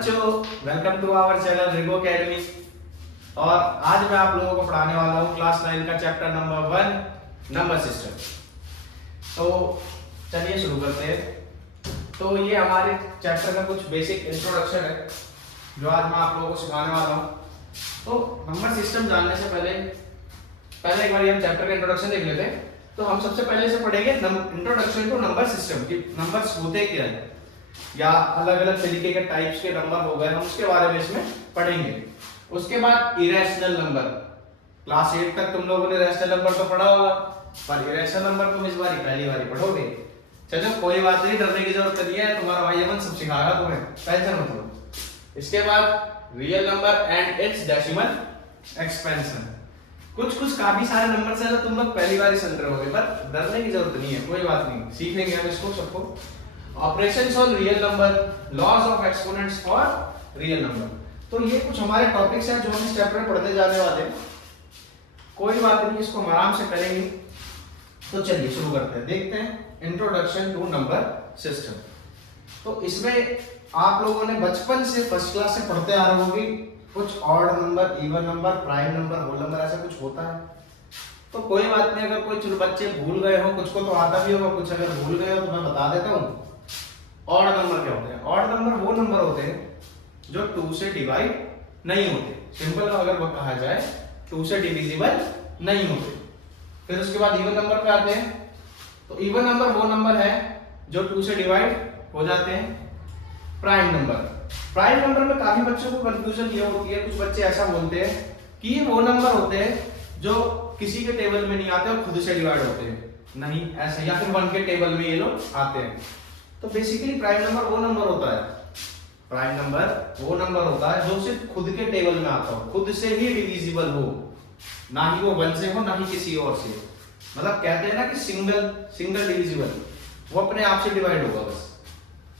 बच्चों, welcome to our channel Rigo academy. और आज मैं आप लोगों को पढ़ाने वाला हूँ क्लास 9 का चैप्टर नंबर 1 नंबर सिस्टम। तो चलिए शुरू करते हैं। तो ये हमारे चैप्टर का कुछ बेसिक इंट्रोडक्शन है जो आज मैं आप लोगों को सिखाने वाला हूँ। तो नंबर सिस्टम जानने से पहले एक बार हम चैप्टर का इंट्रोडक्शन देख लेते हैं। तो हम सबसे पहले से पढ़ेंगे इंट्रोडक्शन टू नंबर सिस्टम कि नंबर्स होते क्या है, या अलग अलग तरीके के टाइप्स के नंबर हो गए, हम उसके बारे में इसमें पढ़ेंगे। उसके बाद इरेशनल नंबर, क्लास 8 तक तुम लोगों ने रैशनल नंबर तो पढ़ा होगा, पर इरेशनल नंबर तुम इस बार पहली बार पढ़ोगे। चलो कोई बात नहीं, डरने की जरूरत नहीं है, तुम्हारा भाई अमन सब सिखाएगा तुम्हें, टेंशन मत लो। इसके बाद real number and it's decimal expansion. कुछ काफी सारे नंबर है तो तुम लोग पहली बार ही सुन रहे होगे, पर डरने की जरूरत नहीं है, कोई बात नहीं, सीख लेंगे हम इसको सबको। Operations on real number, laws of exponents for real number. तो ये कुछ हमारे टॉपिक्स हैं जो हम इस चैप्टर में पढ़ने जाने वाले हैं। कोई बात नहीं, इसको हम आराम से करेंगे। तो चलिए शुरू करते हैं, देखते हैं इंट्रोडक्शन टू नंबर सिस्टम। तो इसमें आप लोगों ने बचपन से फर्स्ट क्लास से पढ़ते आ रहे होंगे, कुछ odd number, even number, prime number, whole number, ऐसा कुछ होता है। तो कोई बात नहीं, अगर कुछ बच्चे भूल गए हो, कुछ को तो आता भी होगा, कुछ अगर भूल गए हो तो मैं बता देता हूँ। ऑड नंबर क्या होते हैं? ऑड नंबर वो नंबर होते हैं जो 2 से डिवाइड नहीं होते। सिंपल अगर वो कहा जाए 2 से डिविजिबल नहीं होते। फिर उसके बाद इवन नंबर पे आते हैं। तो इवन नंबर वो नंबर है जो 2 से डिवाइड हो जाते हैं। प्राइम नंबर, प्राइम नंबर में काफी बच्चों को कंफ्यूजन ये होती है, कुछ बच्चे ऐसा बोलते हैं कि ये वो नंबर होते हैं जो किसी के टेबल में नहीं आते और खुद से डिवाइड होते हैं। नहीं ऐसे, या फिर 1 के टेबल में ये लोग आते हैं। तो बेसिकली प्राइम नंबर वो नंबर होता है, प्राइम नंबर वो नंबर होता है जो सिर्फ खुद के टेबल में आता हो, खुद से ही डिविजिबल हो, ना ही वो 1 से हो ना ही किसी और से। मतलब कहते हैं ना कि सिंगल डिविजिबल, वो अपने आप से डिवाइड होगा बस,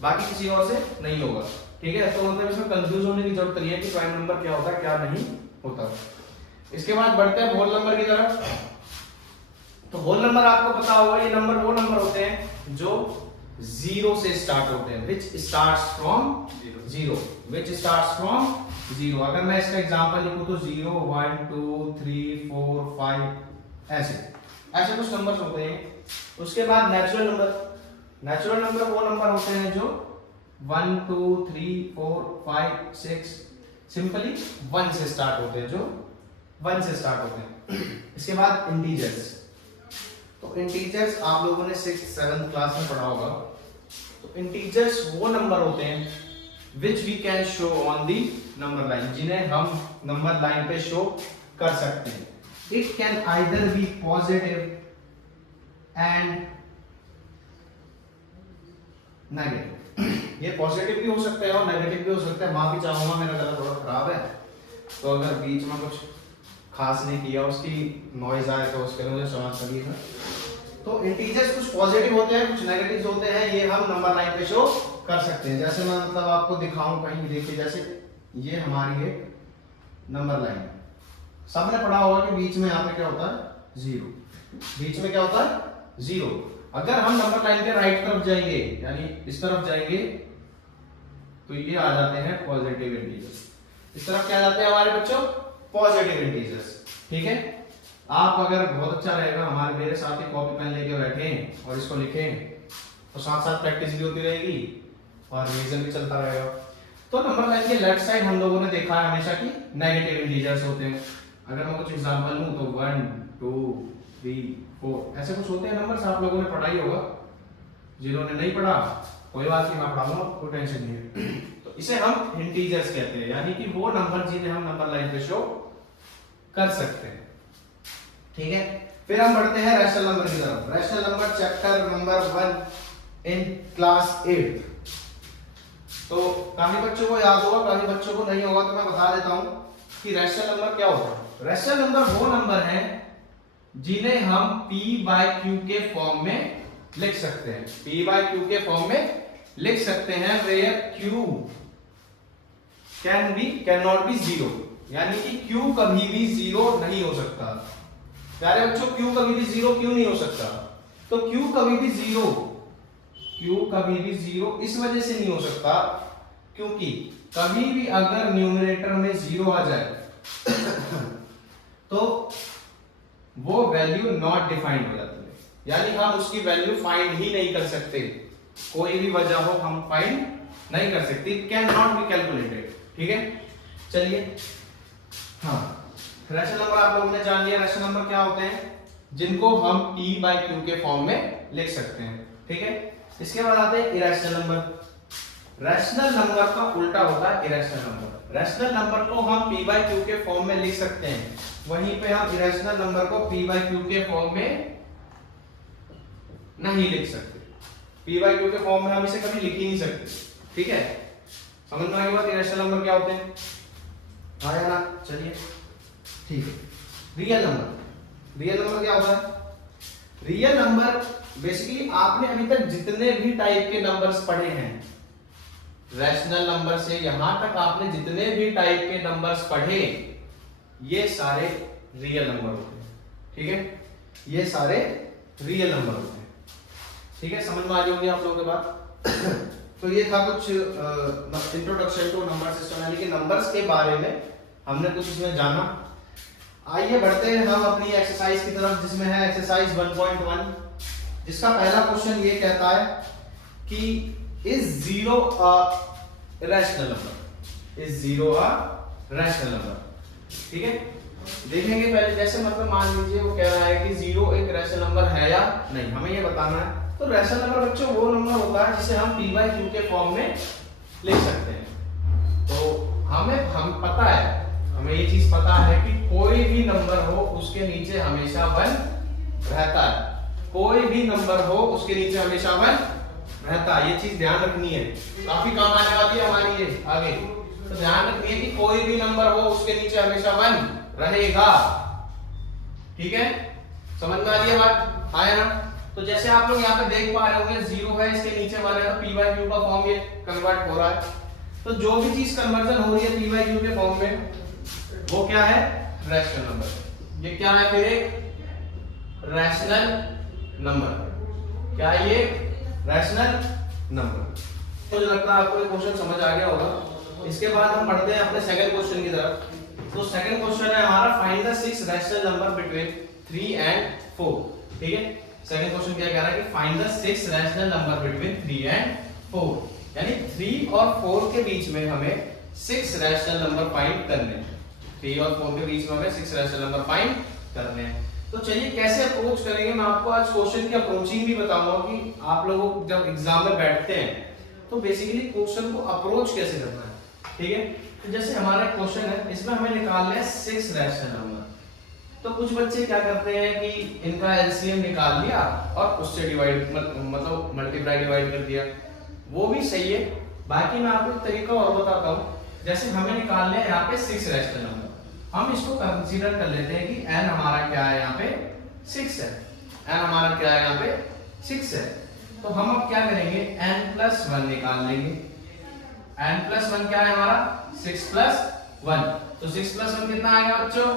बाकी किसी और से नहीं होगा। ठीक है, तो मतलब इसमें कंफ्यूज होने की जरूरत नहीं है कि प्राइम नंबर क्या होता है क्या नहीं होता। इसके बाद बढ़ते हैं होल नंबर की तरफ। तो होल नंबर आपको पता होगा, ये नंबर वो नंबर होते हैं जो 0 से स्टार्ट होते हैं, which starts from 0, which starts from 0। अगर मैं इसका एग्जांपल लिखूं तो 0 1 2 3 4 5 ऐसे कुछ नंबर्स होते हैं। उसके बाद नेचुरल नंबर, नेचुरल नंबर वो नंबर होते हैं जो 1 2 3 4 5 6 सिंपली 1 से स्टार्ट होते हैं, जो 1 से स्टार्ट होते हैं। इसके बाद इंटीजर्स। तो इंटीजर्स आप लोगों ने 6th 7th क्लास में पढ़ा होगा। तो इंटीजर्स वो नंबर होते हैं which we can show on the number line, जिन्हें हम नंबर लाइन पे शो कर सकते हैं। It can either be positive and negative. ये पॉजिटिव भी हो सकता है और नेगेटिव भी हो सकता है। माफी चाहूंगा, मेरा गला थोड़ा खराब है, तो अगर बीच में कुछ खास नहीं किया, उसकी नॉइज आए तो उसके लिए मुझे क्षमा करिएगा। तो इंटीजर्स कुछ पॉजिटिव होते हैं, कुछ नेगेटिव होते हैं, ये हम नंबर लाइन पे शो कर सकते हैं। जैसे मैं मतलब आपको दिखाऊं कहीं, देखिए जैसे ये हमारी एक नंबर लाइन, सबने पढ़ा होगा कि बीच में यहाँ पे क्या होता है 0, बीच में क्या होता है 0। अगर हम नंबर लाइन के राइट तरफ जाएंगे, यानी इस तरफ जाएंगे, तो ये आ जाते हैं पॉजिटिव इंटीजर्स। इस तरफ क्या जाते हैं हमारे बच्चों? Positive integers. ठीक है, आप अगर बहुत अच्छा रहेगा हमारे मेरे साथ ही कॉपी पेन लेके बैठें और इसको लिखें, तो साथ साथ प्रैक्टिस भी होती रहेगी और रिवीजन भी चलता रहेगा। तो नंबर लाइन के लेफ्ट साइड हम लोगों ने देखा है हमेशा कि नेगेटिव इंटीजर्स होते हैं। अगर मैं कुछ एग्जांपल लूं तो 1 2 3 4 ऐसे कुछ होते हैं नंबर्स, आप लोगों ने पढ़ा ही होगा। जिन्होंने नहीं पढ़ा कोई बात नहीं, मैं पढ़ाऊंगा, कोई टेंशन नहीं है। तो इसे हम इंटीजर्स कहते हैं, यानी कि वो नंबर जिन्हें हम नंबर लाइन पे शो कर सकते हैं। ठीक है, फिर हम बढ़ते हैं रैशनल नंबर की तरफ। Rational number chapter number 1 in class 8। तो काफी बच्चों को याद होगा, काफी बच्चों को नहीं होगा, तो मैं बता देता हूं कि रैशनल नंबर क्या होता है। रैशनल नंबर वो नंबर है जिन्हें हम p by q के फॉर्म में लिख सकते हैं, p by q के फॉर्म में लिख सकते हैं, where q can not be 0, यानी कि q कभी भी 0 नहीं हो सकता। प्यारे बच्चों, q कभी भी 0 क्यों नहीं हो सकता? तो q कभी भी 0 इस वजह से नहीं हो सकता क्योंकि कभी भी अगर न्यूमरेटर में 0 आ जाए तो वो वैल्यू नॉट डिफाइंड हो जाती है, यानी हम उसकी वैल्यू फाइंड ही नहीं कर सकते, कोई भी वजह हो हम फाइंड नहीं कर सकते, कैन नॉट बी कैलकुलेटेड। ठीक है, चलिए हाँ, रैशनल नंबर आप लोगों ने जान लिया। रैशनल नंबर क्या होते हैं, जिनको हम p by q के फॉर्म में लिख सकते हैं। ठीक है, इसके बाद आते हैं इरेशनल नंबर। रैशनल नंबर का उल्टा होता है इरेशनल नंबर। रैशनल नंबर को हम p by q के फॉर्म में लिख सकते हैं, वहीं पे हम इरेशनल नंबर को p by q के फॉर्म में नहीं लिख सकते। p by q के फॉर्म में हम इसे कभी लिख ही नहीं सकते। ठीक है, समझ में आ गई बात। इरेशनल नंबर क्या होते हैं, आया ना? चलिए ठीक है, रियल नंबर। रियल नंबर क्या होता है, रियल नंबर बेसिकली आपने अभी तक जितने भी टाइप के नंबर्स पढ़े हैं, रैशनल नंबर से यहां तक आपने जितने भी टाइप के नंबर्स पढ़े, ये सारे रियल नंबर होते हैं। ठीक है, ये सारे रियल नंबर होते हैं। ठीक है, समझ में आ जाएंगे आप लोगों के बात। तो ये था कुछ इंट्रोडक्शन टू नंबर सिस्टम, यानी कि नंबर्स के बारे में हमने कुछ इसमें जाना। आइए बढ़ते हैं हम अपनी एक्सरसाइज की तरफ, जिसमें है एक्सरसाइज 1.1, जिसका पहला क्वेश्चन ये कहता है कि is 0 a rational number, is 0 a rational number. ठीक है, देखेंगे पहले, जैसे मतलब मान लीजिए वो कह रहा है कि 0 एक रैशनल नंबर है या नहीं, हमें ये बताना है। तो रैशनल नंबर बच्चों वो नंबर होता है जिसे हम p by q के फॉर्म में लिख सकते हैं। तो हम पता है, हमें ये चीज पता है कि कोई भी नंबर हो उसके नीचे हमेशा 1 रहता है, कोई भी नंबर हो उसके नीचे हमेशा 1 रहता है। ये चीज ध्यान रखनी है, काफी काम आने वाली है हमारी ये आगे। तो ध्यान रखनी है कि कोई भी नंबर हो उसके नीचे हमेशा 1 रहेगा। ठीक है, समझ में आ रही है बात, आया ना? तो जैसे आप लोग यहाँ पे देख पा रहे होंगे 0 है, इसके नीचे वाले का p by q का फॉर्म ये कन्वर्ट हो रहा है। तो जो भी चीज कन्वर्जन हो रही है p by q के फॉर्म में, वो क्या है, रैशनल नंबर। ये क्या है, फिर एक रैशनल नंबर। क्या है ये, रैशनल नंबर। मुझे लगता है आपको ये क्वेश्चन समझ आ गया होगा। इसके बाद हम पढ़ते हैं अपने सेकंड क्वेश्चन की तरफ। तो सेकंड क्वेश्चन है हमारा, find the 6 rational number between 3 and 4। ठीक है, सेकंड क्वेश्चन क्या कह रहा है कि find the 6 rational number between 3 and 4, यानी 3 और 4 के बीच में हमें 6 रैशनल नंबर फाइंड करने हैं। 3 और 4 के बीच में हमें 6 रैशनल नंबर फाइंड करने हैं। तो चलिए कैसे अप्रोच करेंगे, मैं आपको आज क्वेश्चन की अप्रोचिंग भी बताऊंगा कि आप लोग जब एग्जाम में बैठते हैं तो बेसिकली क्वेश्चन को अप्रोच कैसे करना है। ठीक है, तो जैसे हमारा क्वेश्चन है, इसमें हमें निकालना है 6 रैशनल नंबर। तो कुछ बच्चे क्या करते हैं कि इनका एलसीएम निकाल लिया और उससे डिवाइड मतलब मल्टीप्लाई डिवाइड कर दिया, वो भी सही है। बाकी मैं आपको एक तरीका और बताता हूँ। जैसे हमें निकालने हैं यहाँ पे 6 रैशनल नंबर, हम इसको कंसीडर कर लेते हैं कि n हमारा क्या है, यहाँ पे 6 है। n हमारा क्या है, यहाँ पे 6 है। तो हम अब क्या करेंगे, n+1 निकाल लेंगे। n+1 क्या है हमारा, 6+1। तो 6+1 कितना आएगा बच्चों,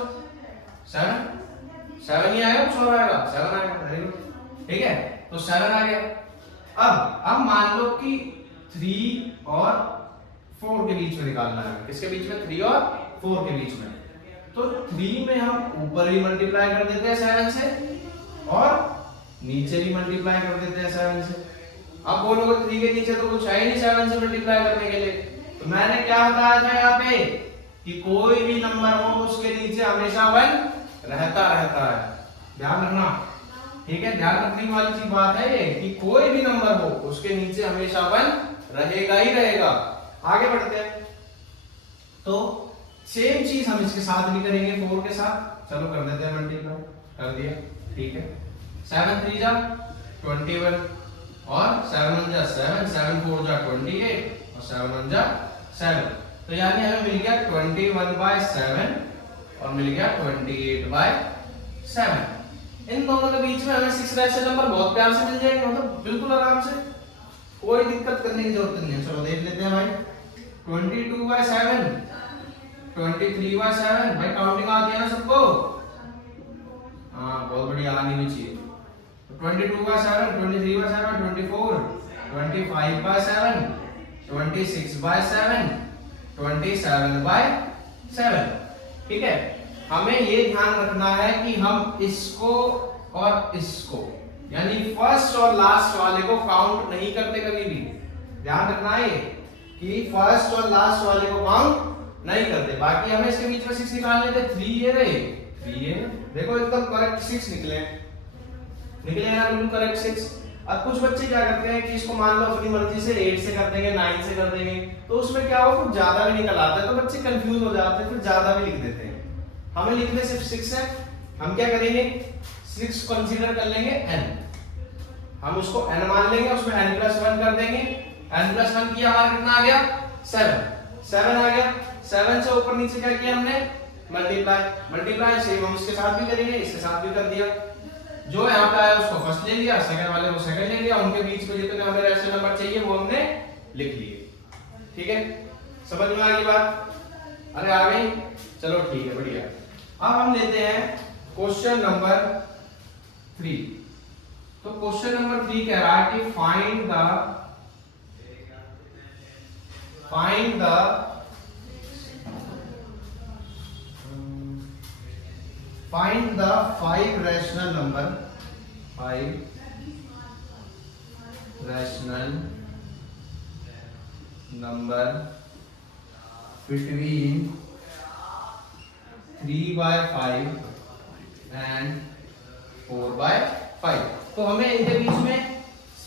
7 ही आएगा, 4 आएगा, 7 आएगा। वेरी गुड, ठीक है, तो 7 आ गया। अब मान लो कि 3 और 4 के बीच में निकालना है। किसके बीच में, 3 और 4 के बीच में। तो 3 में हम ऊपर भी मल्टीप्लाई कर देते हैं 7 से और नीचे भी मल्टीप्लाई कर देते हैं 7 से। अब बोलोगे 3 के नीचे तो कुछ है ही नहीं 7 से मल्टीप्लाई करने के लिए। तो मैंने क्या बताया था यहाँ पे कि कोई भी नंबर हो उसके नीचे हमेशा 1 रहता है। ध्यान रखना, ठीक है, ध्यान रखने वाली चीज बात है ये कि कोई भी नंबर हो उसके नीचे हमेशा 1 रहेगा ही रहेगा। आगे बढ़ते हैं। तो सेम चीज हम इसके साथ भी करेंगे, 4 के साथ। चलो कर देते हैं मल्टीप्लाई, कर दिया, ठीक है। 7 3 जा 21 और 7 1 जा 7, 7 4 जा 28 और 7 1 जा 7। तो यानी हमें मिल गया 21/7 और मिल गया 28/7। इन दोनों के बीच में हमें 6 रैशनल नंबर बहुत प्यार से मिल जाएंगे, मतलब बिल्कुल आराम से, कोई दिक्कत करने की जरूरत नहीं है। चलो देख लेते हैं भाई। 22/7, 23/7, भाई काउंटिंग आती है ना सबको? हाँ, बहुत बढ़िया, आनी भी चाहिए। 22/7, 23/7, 24, 25/7, 26/7, 27/7। ठीक है, हमें ये ध्यान रखना है कि हम इसको और इसको यानी फर्स्ट और लास्ट वाले को काउंट नहीं करते कभी भी। ध्यान रखना है ये कि फर्स्ट और लास्ट वाले को काउंट नहीं करते। बाकी हमें इसके बीच में 6 निकालने थे, 3 ये रहे, 3 ये, देखो एकदम करेक्ट 6 निकले ना, बिल्कुल करेक्ट 6। अब कुछ बच्चे क्या करते हैं कि इसको मान लो अपनी मर्जी से 8 से कर देंगे, 9 से कर देंगे, तो उसमें क्या होगा, कुछ ज्यादा भी निकल आता है, तो बच्चे कंफ्यूज हो जाते हैं, फिर ज्यादा भी लिख देते हैं। हमें लिखने सिर्फ 6 है। हम क्या करेंगे, 6 कंसीडर कर लेंगे n, हम उसको n मान लेंगे, उसमें n+1 कर देंगे। n+1 किया, हमारा कितना आ गया, 7 आ गया। 7 से ऊपर नीचे क्या किया हमने, मल्टीप्लाई सेम हम इसके साथ भी करेंगे, इसके साथ भी कर दिया। जो यहाँ पे आया उसको फर्स्ट ले लिया, सेकंड वाले को सेकंड ले लिया, उनके बीच में जितने हमें रैशनल नंबर चाहिए वो हमने लिख लिए। ठीक है, समझ में आ गई बात? अरे आ गई, चलो ठीक है, बढ़िया। अब हम लेते हैं क्वेश्चन नंबर 3। तो क्वेश्चन नंबर 3 कह रहा है कि find the 5 rational number between 3/5 and 4/5। तो हमें इनके बीच में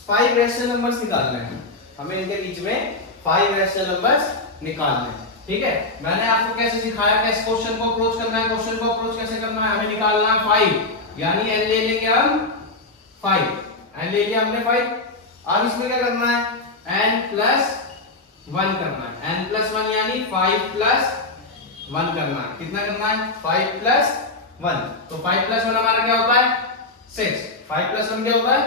5 रैशनल नंबर्स निकालने हैं, हमें इनके बीच में 5 रैशनल नंबर्स निकालने हैं। ठीक है, मैंने आपको कैसे सिखाया, कैसे क्वेश्चन को अप्रोच करना है। क्वेश्चन को अप्रोच कैसे करना है, हमें निकालना है 5, यानी n ले लेंगे हम 5, n ले लिया हमने 5। अब इसमें क्या करना है, n+1 करना है, n+1 यानी 5+1 करना है। कितना करना है, 5+1। तो 5+1 हमारा क्या होता है, 6। 5+1 क्या होता है,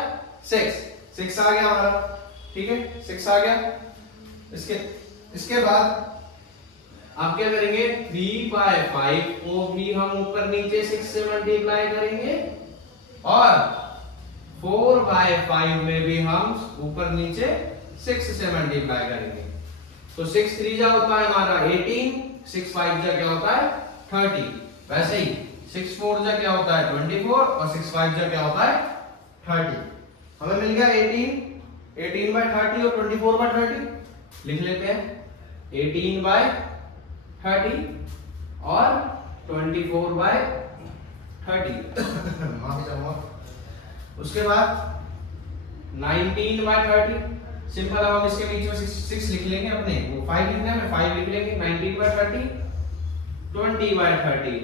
6 आ गया हमारा। ठीक है, 6 आ गया। इसके बाद आप क्या करेंगे, 3/5 को भी हम ऊपर नीचे 6 से मल्टीप्लाई करेंगे, और 4/5 में भी हम ऊपर नीचे 6 से मल्टीप्लाई करेंगे। तो 6 3 जा होता है हमारा 18, 6 5 जा क्या होता है 30। वैसे ही 6 4 जा क्या होता है 24, और 6 5 जा क्या होता है 30। हमें मिल गया 18/30 और 24/30। लिख लेते हैं 18/30 और 24/30। माफी चाहूंगा। उसके बाद 19/30। सिंपल, अब हम इसके बीच में 6 लिख लेंगे, अपने वो 5 लिखना है, 5 लिख लेंगे। 19/30, 20/30,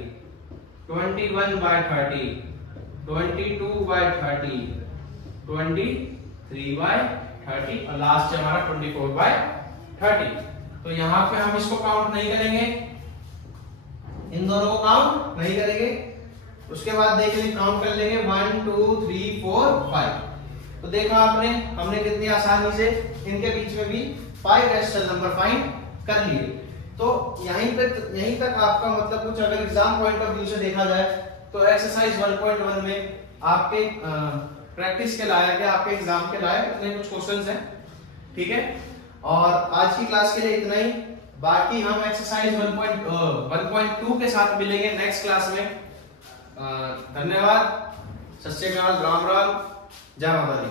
21/30, 22/30, 23/30 और लास्ट है हमारा 24/30। तो यहाँ पे हम इसको काउंट नहीं करेंगे, इन दोनों को काउंट नहीं करेंगे। उसके बाद देखेंगे, काउंट कर लेंगे 1 2 3 4 5। तो देखा आपने, हमने कितनी आसानी से इनके बीच में भी 5 रैशनल नंबर फाइंड कर लिए। तो यहीं तक आपका मतलब कुछ अगर एग्जाम पॉइंट ऑफ व्यू से देखा जाए तो एक्सरसाइज 1.1 में आपके प्रैक्टिस के लायक है, आपके एग्जाम के लायक इतने कुछ क्वेश्चंस हैं। ठीक है, और आज की क्लास के लिए इतना ही। बाकी हम एक्सरसाइज 1.2 के साथ मिलेंगे नेक्स्ट क्लास में। धन्यवाद, सत श्री अकाल, राम राम, जय माता दी।